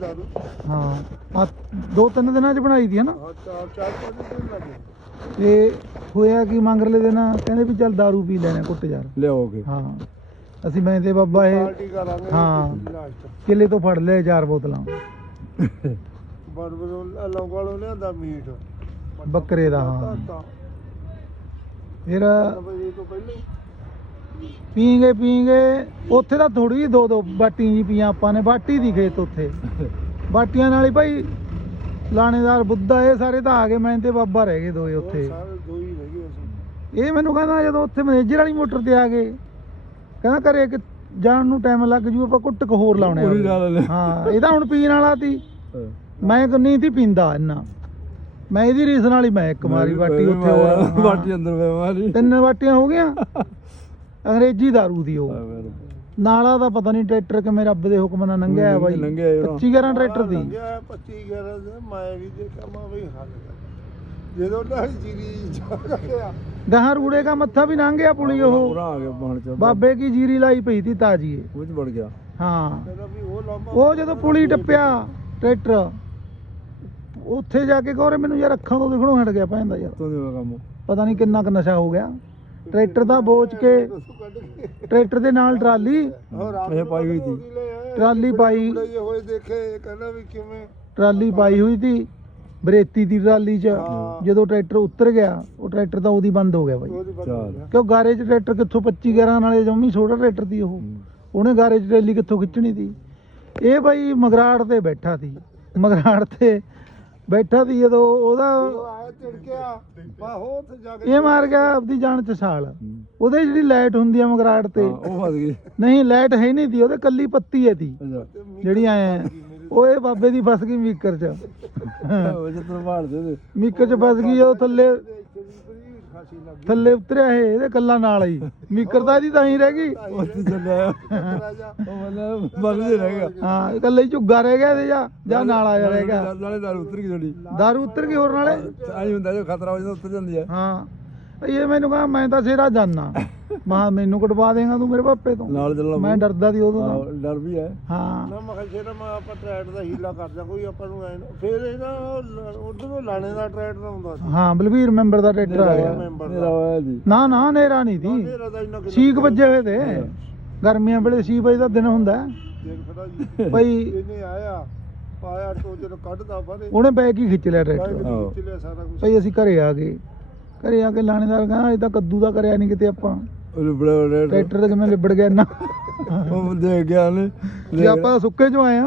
ਦਾਰੂ ਹਾਂ। ਆ ਦੋ ਤਿੰਨ ਦਿਨਾਂ ਚ ਬਣਾਈ ਦੀ ਹੈ ਨਾ? ਹਾਂ ਚਾਰ ਚਾਰ ਪੰਜ ਦਿਨ ਲੱਗੇ ਤੇ ਹੋਇਆ ਕੀ ਮੰਗਰਲੇ ਦਿਨ? ਕਹਿੰਦੇ ਵੀ ਚੱਲ दारू ਪੀ ਲੈਣੇ ਕੁੱਟ ਯਾਰ। ਲਿਆਓਗੇ। ਹਾਂ। ਅਸੀਂ ਮੈਂ ਤੇ ਬਾਬਾ ਇਹ ਪਾਰਟੀ ਕਰਾਂਗੇ ਹਾਂ। ਲਾਸਟ। ਕਿਲੇ ਤੋਂ ਫੜ ਲਏ ਚਾਰ ਬੋਤਲਾਂ। ਬੜ ਬੜ ਲੌਂਗਾਲੋਂ ਲਿਆਂਦਾ ਮੀਟ। ਬੱਕਰੇ ਦਾ ਹਾਂ। ਤਾਂ ਫਿਰ ਵਜੇ ਤੋਂ ਪਹਿਲੇ ਪੀਂਗੇ ਪੀਂਗੇ। ਉੱਥੇ ਤਾਂ ਥੋੜੀ ਜਿਹੀ ਦੋ ਦੋ ਬਾਟੀਆਂ ਜੀ ਪੀਆਂ ਆਪਾਂ ਨੇ ਬਾਟੀ ਦੀ ਖੇਤ ਉੱਥੇ। ਬਾਟੀਆਂ ਨਾਲ ਹੀ ਭਾਈ ਲਾਣੇਦਾਰ ਬੁੱਧਾ ਇਹ ਸਾਰੇ ਤਾਂ ਆ ਗਏ ਮੈਂ ਤੇ ਬਾਬਾ ਰਹਿ ਗਏ ਦੋਏ ਉੱਥੇ। ਸਾਰੇ ਦੋ ਹੀ ਰਹਿ ਗਏ ਅਸੀਂ। ਇਹ ਮੈਨੂੰ ਕਹਿੰਦਾ ਜਦੋਂ ਉੱਥੇ ਮੈਨੇਜਰ ਵਾਲੀ ਮੋਟਰ ਤੇ ਆ ਗਏ ਕਹਿੰਦਾ ਘਰੇ ਕਿ ਜਾਣ ਨੂੰ ਟਾਈਮ ਲੱਗ ਜੂ ਆਪਾਂ ਕੁੱਟ ਕੁ ਹੋਰ ਲਾਉਣੇ। ਹਾਂ ਇਹ ਤਾਂ ਹੁਣ ਪੀਣ ਵਾਲਾ ਸੀ। ਮੈਂ ਨਹੀਂ ਸੀ ਪੀਂਦਾ ਇੰਨਾ। ਮੈਂ ਇਹਦੀ ਰੀਸ ਨਾਲ ਹੀ ਮੈਂ ਇੱਕ ਮਾਰੀ ਬਾਟੀ ਉੱਥੇ ਹੋਰ। ਬਾਟੀ ਅੰਦਰ ਵੇ ਮਾਰੀ। ਤਿੰਨ ਬਾਟੀਆਂ ਹੋ ਗਈਆਂ। ਅੰਗਰੇਜ਼ੀ दारू ਦੀ ਉਹ। ਨਾਲਾ ਦਾ ਪਤਾ ਨਹੀਂ ਟਰੈਕਟਰ ਕਿਵੇਂ ਰੱਬ ਦੇ ਹੁਕਮ ਨਾਲ ਲੰਘਿਆ ਹੈ ਬਾਈ। ਲੰਘਿਆ ਯਾਰ। 25 11 ਟਰੈਕਟਰ ਦੀ। ਲੰਘਿਆ 25 11 ਦਿਨ ਮੈਂ ਵੀ ਦੇਖਿਆ ਮੈਂ ਵੀ ਹੱਲ ਜਦੋਂ ਨਾ ਜੀਰੀ ਜਾ ਗਿਆ ਗਾਹਾਂ ਰੂੜੇ ਦਾ ਮੱਥਾ ਵੀ ਲੰਘ ਗਿਆ ਪੁਲੀ ਉਹ। ਪੂਰਾ ਆ ਗਿਆ ਬਾਣ ਚ ਬਾਬੇ ਕੀ ਜੀਰੀ ਲਾਈ ਪਈ ਤੀ ਤਾਜੀ। ਇਹ। ਉਹ ਚ ਵੜ ਗਿਆ। ਹਾਂ। ਉਹ ਜਦੋਂ ਪੁਲੀ ਟੱਪਿਆ ਟਰੈਕਟਰ ਉੱਥੇ ਜਾ ਕੇ ਕਹੋਰੇ ਮੈਨੂੰ ਯਾਰ ਅੱਖਾਂ ਤੋਂ ਦਿਖਣੋਂ ਹਟ ਗਿਆ ਪੈਂਦਾ ਯਾਰ। ਤੋਂ ਦੇ ਕੰਮ। ਪਤਾ ਨਹੀਂ ਕਿੰਨਾ ਕੁ ਨਸ਼ਾ ਹੋ ਗਿਆ। ਟਰੈਕਟਰ ਦਾ ਬੋਚ ਕੇ ਟਰੈਕਟਰ ਦੇ ਨਾਲ ਟਰਾਲੀ। ਇਹ ਪਾਈ ਹੋਈ ਲਿਆ? ਟਰਾਲੀ ਪਾਈ। ਬੁੜੇ ਜਿਹੇ ਹੋਏ ਦੇਖੇ ਕਹਿੰਦਾ ਵੀ ਕਿਵੇਂ? ਟਰਾਲੀ ਪਾਈ ਹੋਈ ਸੀ ਬਰੇਤੀ ਦੀ ਟਰਾਲੀ 'ਚ। ਜਦੋਂ ਟਰੈਕਟਰ ਉਤਰ ਗਿਆ ਉਹ ਟਰੈਕਟਰ ਤਾਂ ਉਹਦੀ ਬੰਦ ਹੋ ਗਿਆ ਬਾਈ। ਕਿਉਂ ਗਾਰੇ 'ਚ ਟਰੈਕਟਰ ਕਿੱਥੋਂ 25 11 ਨਾਲੇ ਜੰਮੀ ਛੋਟਾ ਟਰੈਕਟਰ ਦੀ ਉਹ। ਉਹਨੇ ਗਾਰੇ 'ਚ ਟਰੈਲੀ ਕਿੱਥੋਂ ਖਿੱਚਣੀ ਸੀ? ਇਹ ਬਾਈ ਮਗਰਾੜ ਤੇ ਬੈਠਾ ਸੀ। ਮਗਰਾੜ ਤੇ ਬੈਠਾ ਸੀ ਜਦੋਂ ਉਹਦਾ ਜਦੋਂ ਆਇਆ ਝਿੜਕਿਆ ਮੈਂ ਹੋ ਉੱਥੇ ਜਾ ਕੇ ਇਹ ਮਾਰ ਗਿਆ ਆਪਦੀ ਜਾਨ 'ਚ ਛਾਲ। ਉਹਦੇ ਜਿਹੜੀ ਲਾਈਟ ਹੁੰਦੀ ਆ ਮਗਰਾੜ ਤੇ। ਹਾਂ, ਉਹ ਫਸ ਗਈ। ਨਹੀਂ ਲਾਈਟ ਹੈ ਨਹੀਂ ਸੀ ਉਹਦੇ ਕੱਲੀ ਪੱਤੀ ਹੈ ਦੀ। ਅੱਛਾ। ਤੇ ਜਿਹੜੀ ਆਏ ਆ। ਉਹ ਇਹ ਬਾਬੇ ਦੀ ਫਸ ਗਈ ਮੀਕਰ 'ਚ। ਉਹ ਜਿੱਤ ਮਾਰ ਦੇ ਦੇ ਮੀਕਰ 'ਚ ਫਸ ਗਈ ਉਹ ਥੱਲੇ ਦੇ ਲੱਗੀ ਥੱਲੇ ਉਤਰਿਆ ਇਹ ਇਹਦੇ ਕੱਲਾ ਨਾਲ ਹੀ। ਮੀਕਰ ਤਾਂ ਇਹਦੀ ਤਾਂ ਹੀ ਰਹਿ ਗਈ। ਉਹ ਚੱਲਿਆ ਮਤਲਬ ਬੰਦ ਜੇ ਰਹਿ ਗਿਆ। ਹਾਂ ਇਕੱਲੇ ਹੀ ਝੁੱਗਾ ਰਹਿ ਗਿਆ ਇਹਦੇ ਜਾ ਜਾਂ ਨਾਲ ਆਇਆ ਰਹਿ ਗਿਆ। ਨਾਲੇ ਦਾਰ ਉਤਰ ਗਈ ਥੋੜੀ ਦਾਰੂ ਉਤਰ ਗਈ ਹੋਰ ਨਾਲੇ? ਆਈ ਹੁੰਦਾ ਜੋ ਖਤਰਾ ਹੋ ਜਾਂਦਾ ਉੱਤਰ ਜਾਂਦੀ ਹੈ। ਹਾਂ। ਇਹ ਮੈਨੂੰ ਕਹਾ ਮੈਂ ਤਾਂ ਸੇਰਾ ਜਾਨਾ। ਮਾ ਮੈਨੂੰ ਕਟਵਾ ਦੇਗਾ ਤੂੰ ਮੇਰੇ ਪਾਪੇ ਤੋਂ। ਨਾਲ ਚੱਲਣਾ ਮੈਂ ਡਰਦਾ ਸੀ ਉਦੋਂ ਤਾਂ। ਡਰ ਵੀ ਹੈ। ਹਾਂ। ਨਾ ਮੈਂ ਕਿਹਾ ਸ਼ੇਰਾ ਮੈਂ ਆਪਾਂ ਟਰੈਟ ਦਾ ਹੀਲਾ ਕਰਦਾ ਕੋਈ ਆਪਾਂ ਨੂੰ ਐ ਫਿਰ ਇਹਦਾ ਉਧਰੋਂ ਲਾਣੇ ਦਾ ਟਰੈਟ ਦਾ ਹੁੰਦਾ ਸੀ। ਹਾਂ ਬਲਵੀਰ ਮੈਂਬਰ ਦਾ ਟਰੈਕਟਰ ਆ ਗਿਆ ਮੇਰਾ ਹੋਇਆ ਜੀ। ਨਾ ਨਾ ਨੇਰਾ ਨਹੀਂ ਸੀ। ਮੇਰਾ ਦਾ ਇੰਨਾ ਕਿਲੋ ਛੀਕ ਵੱਜੇ ਹੋਏ ਤੇ। ਗਰਮੀਆਂ ਵੇਲੇ ਛੀ ਵਜੇ ਦਾ ਦਿਨ ਹੁੰਦਾ। ਭਈ ਇਹਨੇ ਆਇਆ ਪਾਇਆ ਟੋ ਜਦੋਂ ਕੱਢਦਾ ਬਾਰੇ ਉਹਨੇ ਬੈਗ ਹੀ ਖਿੱਚ ਲਿਆ ਟਰੈਕਟਰ। ਟਰੈਕਟਰ ਖਿੱਚ ਲਿਆ ਸਾਰਾ ਕੁਝ ਭਈ ਅਸੀਂ ਘਰੇ ਆ ਗਏ। ਘਰੇ ਆ ਕੇ ਲਾਣੇਦਾਰ ਕਹਿੰਦਾ ਇਹ ਤਾਂ ਕੱਦੂ ਦਾ ਕਰਿਆ ਨਹੀਂ ਕਿਤੇ ਆਪਾਂ। ਟਰੈਕਟਰ ਤੇ ਕਿਵੇਂ ਲਿਬੜ ਗਿਆ ਇੰਨਾ। ਉਹ ਦੇਖ ਗਿਆ ਨੇ ਜੇ ਆਪਾਂ ਸੁੱਕੇ ਚੋਂ ਆਏ ਆ